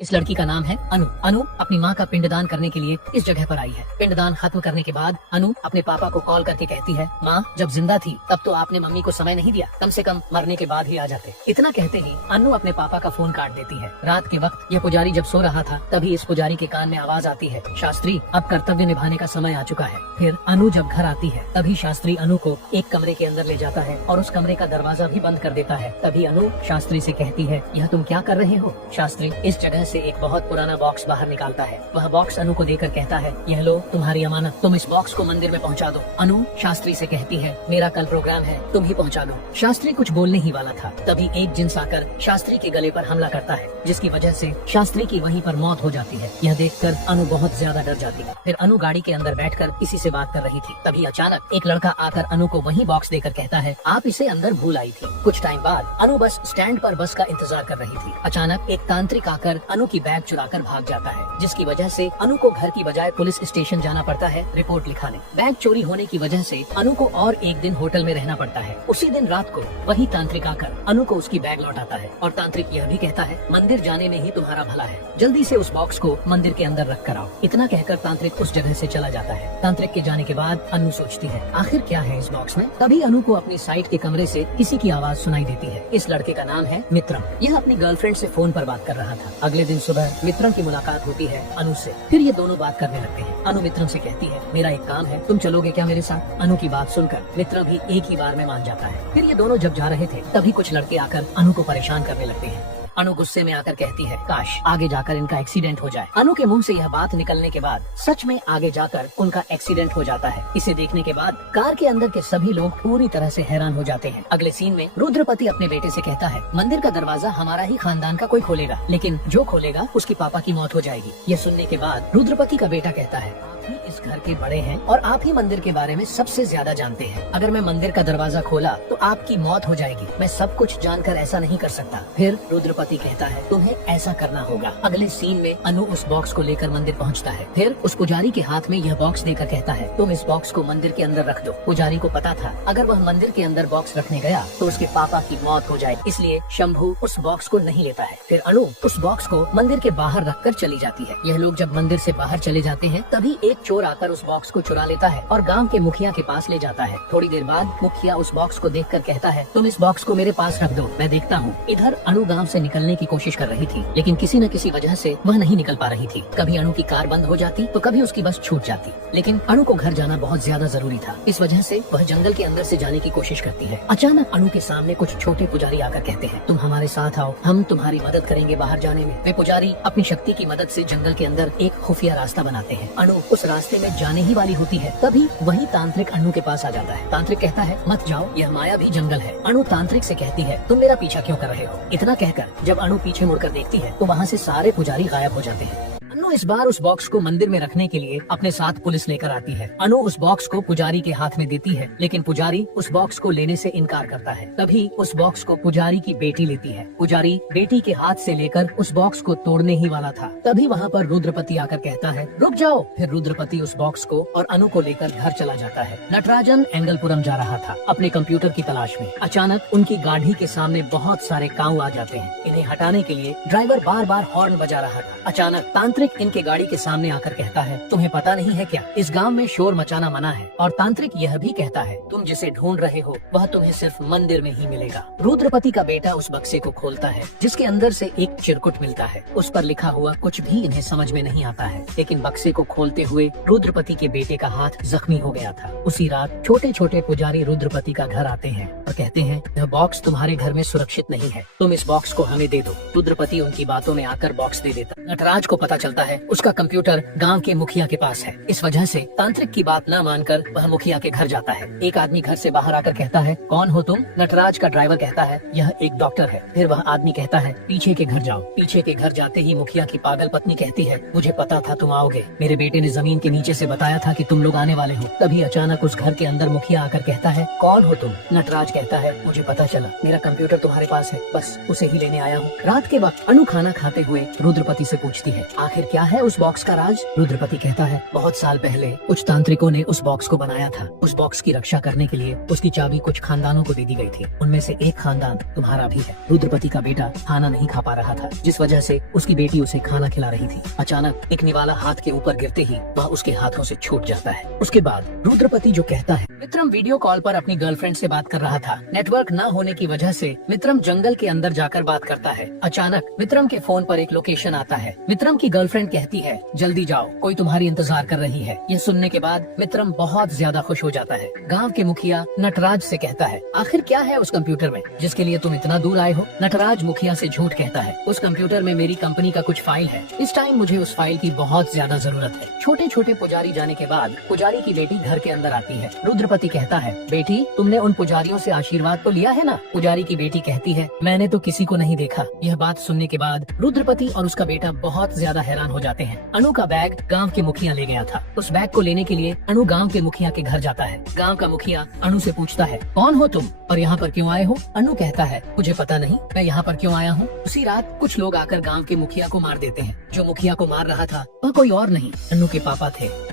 इस लड़की का नाम है अनु। अनु अपनी माँ का पिंडदान करने के लिए इस जगह पर आई है। पिंडदान खत्म करने के बाद अनु अपने पापा को कॉल करके कहती है, माँ जब जिंदा थी तब तो आपने मम्मी को समय नहीं दिया, कम से कम मरने के बाद ही आ जाते। इतना कहते ही अनु अपने पापा का फोन काट देती है। रात के वक्त यह पुजारी जब सो रहा था तभी इस पुजारी के कान में आवाज आती है, शास्त्री अब कर्तव्य निभाने का समय आ चुका है। फिर अनु जब घर आती है तभी शास्त्री अनु को एक कमरे के अंदर ले जाता है और उस कमरे का दरवाजा भी बंद कर देता है। तभी अनु शास्त्री से कहती है, यह तुम क्या कर रहे हो? शास्त्री इस जगह से एक बहुत पुराना बॉक्स बाहर निकालता है। वह बॉक्स अनु को देकर कहता है, यह लो तुम्हारी अमानत, तुम इस बॉक्स को मंदिर में पहुंचा दो। अनु शास्त्री से कहती है, मेरा कल प्रोग्राम है, तुम ही पहुंचा दो। शास्त्री कुछ बोलने ही वाला था तभी एक जिन्स आकर शास्त्री के गले पर हमला करता है, जिसकी वजह से शास्त्री की वहीं पर मौत हो जाती है। यह देखकर अनु बहुत ज्यादा डर जाती है। फिर अनु गाड़ी के अंदर बैठकर किसी से बात कर रही थी। तभी अचानक एक लड़का आकर अनु को वही बॉक्स देकर कहता है, आप इसे अंदर भूल आई थी। कुछ टाइम बाद अनु बस स्टैंड पर बस का इंतजार कर रही थी। अचानक एक तांत्रिक आकर अनु की बैग चुराकर भाग जाता है, जिसकी वजह से अनु को घर की बजाय पुलिस स्टेशन जाना पड़ता है रिपोर्ट लिखाने। बैग चोरी होने की वजह से अनु को और एक दिन होटल में रहना पड़ता है। उसी दिन रात को वही तांत्रिक आकर अनु को उसकी बैग लौटाता है और तांत्रिक यह भी कहता है, मंदिर जाने में ही तुम्हारा भला है, जल्दी से उस बॉक्स को मंदिर के अंदर रख कर आओ। इतना कहकर तांत्रिक उस जगह से चला जाता है। तांत्रिक के जाने के बाद अनु सोचती है, आखिर क्या है इस बॉक्स में? तभी अनु को अपनी साइड के कमरे से किसी की आवाज सुनाई देती है। इस लड़के का नाम है मित्रम। यह अपनी गर्लफ्रेंड से फोन पर बात कर रहा था। अगले दिन सुबह मित्रम की मुलाकात होती है अनु से। फिर ये दोनों बात करने लगते हैं। अनु मित्रम से कहती है, मेरा एक काम है, तुम चलोगे क्या मेरे साथ? अनु की बात सुनकर मित्रम भी एक ही बार में मान जाता है। फिर ये दोनों जब जा रहे थे तभी कुछ लड़के आकर अनु को परेशान करने लगते हैं। अनु गुस्से में आकर कहती है, काश आगे जाकर इनका एक्सीडेंट हो जाए। अनु के मुंह से यह बात निकलने के बाद सच में आगे जाकर उनका एक्सीडेंट हो जाता है। इसे देखने के बाद कार के अंदर के सभी लोग पूरी तरह से हैरान हो जाते हैं। अगले सीन में रुद्रपति अपने बेटे से कहता है, मंदिर का दरवाजा हमारा ही खानदान का कोई खोलेगा, लेकिन जो खोलेगा उसकी पापा की मौत हो जाएगी। यह सुनने के बाद रुद्रपति का बेटा कहता है, आप ही इस घर के बड़े हैं और आप ही मंदिर के बारे में सबसे ज्यादा जानते हैं। अगर मैं मंदिर का दरवाजा खोला तो आपकी मौत हो जाएगी। मैं सब कुछ जानकर ऐसा नहीं कर सकता। फिर रुद्रपति कहता है, तुम्हें ऐसा करना होगा। अगले सीन में अनु उस बॉक्स को लेकर मंदिर पहुंचता है। फिर उस पुजारी के हाथ में यह बॉक्स देकर कहता है, तुम इस बॉक्स को मंदिर के अंदर रख दो। पुजारी को पता था अगर वह मंदिर के अंदर बॉक्स रखने गया तो उसके पापा की मौत हो जाए, इसलिए शंभू उस बॉक्स को नहीं लेता है। फिर अनु उस बॉक्स को मंदिर के बाहर रखकर चली जाती है। यह लोग जब मंदिर से बाहर चले जाते हैं तभी एक चोर आकर उस बॉक्स को चुरा लेता है और गांव के मुखिया के पास ले जाता है। थोड़ी देर बाद मुखिया उस बॉक्स को देखकर कहता है, तुम इस बॉक्स को मेरे पास रख दो, मैं देखता हूँ। इधर अनु गांव से निकलने की कोशिश कर रही थी, लेकिन किसी न किसी वजह से वह नहीं निकल पा रही थी। कभी अनु की कार बंद हो जाती तो कभी उसकी बस छूट जाती, लेकिन अनु को घर जाना बहुत ज्यादा जरूरी था। इस वजह से वह जंगल के अंदर से जाने की कोशिश करती है। अचानक अनु के सामने कुछ छोटे पुजारी आकर कहते हैं, तुम हमारे साथ आओ, हम तुम्हारी मदद करेंगे बाहर जाने में। वे पुजारी अपनी शक्ति की मदद से जंगल के अंदर एक खुफिया रास्ता बनाते हैं। अनु उस रास्ते में जाने ही वाली होती है, तभी वही तांत्रिक अनु के पास आ जाता है। तांत्रिक कहता है, मत जाओ, यह मायावी जंगल है। अनु तांत्रिक से कहती है, तुम मेरा पीछा क्यों कर रहे हो? इतना कहकर जब अनु पीछे मुड़कर देखती है तो वहाँ से सारे पुजारी गायब हो जाते हैं। अनु इस बार उस बॉक्स को मंदिर में रखने के लिए अपने साथ पुलिस लेकर आती है। अनु उस बॉक्स को पुजारी के हाथ में देती है, लेकिन पुजारी उस बॉक्स को लेने से इनकार करता है। तभी उस बॉक्स को पुजारी की बेटी लेती है। पुजारी बेटी के हाथ से लेकर उस बॉक्स को तोड़ने ही वाला था, तभी वहाँ पर रुद्रपति आकर कहता है, रुक जाओ। फिर रुद्रपति उस बॉक्स को और अनु को लेकर घर चला जाता है। नटराजन एंगलपुरम जा रहा था अपने कंप्यूटर की तलाश में। अचानक उनकी गाड़ी के सामने बहुत सारे काऊ आ जाते हैं। इन्हें हटाने के लिए ड्राइवर बार बार हॉर्न बजा रहा था। अचानक तांत्रिक इनके गाड़ी के सामने आकर कहता है, तुम्हें पता नहीं है क्या, इस गांव में शोर मचाना मना है। और तांत्रिक यह भी कहता है, तुम जिसे ढूंढ रहे हो वह तुम्हें सिर्फ मंदिर में ही मिलेगा। रुद्रपति का बेटा उस बक्से को खोलता है, जिसके अंदर से एक चिरकुट मिलता है। उस पर लिखा हुआ कुछ भी इन्हें समझ में नहीं आता है, लेकिन बक्से को खोलते हुए रुद्रपति के बेटे का हाथ जख्मी हो गया था। उसी रात छोटे छोटे पुजारी रुद्रपति का घर आते हैं और कहते हैं, यह बॉक्स तुम्हारे घर में सुरक्षित नहीं है, तुम इस बॉक्स को हमें दे दो। रुद्रपति उनकी बातों में आकर बॉक्स दे देता। नटराज को पता चलता है उसका कंप्यूटर गांव के मुखिया के पास है। इस वजह से तांत्रिक की बात न मानकर वह मुखिया के घर जाता है। एक आदमी घर से बाहर आकर कहता है, कौन हो तुम? नटराज का ड्राइवर कहता है, यह एक डॉक्टर है। फिर वह आदमी कहता है, पीछे के घर जाओ। पीछे के घर जाते ही मुखिया की पागल पत्नी कहती है, मुझे पता था तुम आओगे, मेरे बेटे ने जमीन के नीचे से बताया था कि तुम लोग आने वाले हो। तभी अचानक उस घर के अंदर मुखिया आकर कहता है, कौन हो तुम? नटराज कहता है, मुझे पता चला, मेरा कंप्यूटर तुम्हारे पास है, बस उसे ही लेने आया हूँ। रात के वक्त अनु खाना खाते हुए रुद्रपति से पूछती है, आखिर क्या क्या है उस बॉक्स का राज? रुद्रपति कहता है, बहुत साल पहले कुछ तांत्रिकों ने उस बॉक्स को बनाया था। उस बॉक्स की रक्षा करने के लिए उसकी चाबी कुछ खानदानों को दे दी गई थी। उनमें से एक खानदान तुम्हारा भी है। रुद्रपति का बेटा खाना नहीं खा पा रहा था, जिस वजह से उसकी बेटी उसे खाना खिला रही थी। अचानक एक निवाला हाथ के ऊपर गिरते ही वह उसके हाथों से छूट जाता है। उसके बाद रुद्रपति जो कहता है, मित्रम वीडियो कॉल पर अपनी गर्लफ्रेंड से बात कर रहा था। नेटवर्क न होने की वजह से मित्रम जंगल के अंदर जाकर बात करता है। अचानक मित्रम के फोन पर एक लोकेशन आता है। मित्रम की गर्लफ्रेंड कहती है, जल्दी जाओ, कोई तुम्हारी इंतजार कर रही है। ये सुनने के बाद मित्रम बहुत ज्यादा खुश हो जाता है। गांव के मुखिया नटराज से कहता है, आखिर क्या है उस कंप्यूटर में जिसके लिए तुम इतना दूर आए हो? नटराज मुखिया से झूठ कहता है, उस कंप्यूटर में मेरी कंपनी का कुछ फाइल है। इस टाइम मुझे उस फाइल की बहुत ज्यादा जरूरत है। छोटे छोटे पुजारी जाने के बाद पुजारी की बेटी घर के अंदर आती है। रुद्रपति कहता है, बेटी तुमने उन पुजारियों से आशीर्वाद तो लिया है ना? पुजारी की बेटी कहती है, मैंने तो किसी को नहीं देखा। यह बात सुनने के बाद रुद्रपति और उसका बेटा बहुत ज्यादा हैरान हो जाते हैं। अनु का बैग गांव के मुखिया ले गया था। उस बैग को लेने के लिए अनु गांव के मुखिया के घर जाता है। गांव का मुखिया अनु से पूछता है, कौन हो तुम और यहाँ पर क्यों आए हो? अनु कहता है, मुझे पता नहीं मैं यहाँ पर क्यों आया हूँ। उसी रात कुछ लोग आकर गांव के मुखिया को मार देते हैं। जो मुखिया को मार रहा था वह कोई और नहीं, अनु के पापा थे।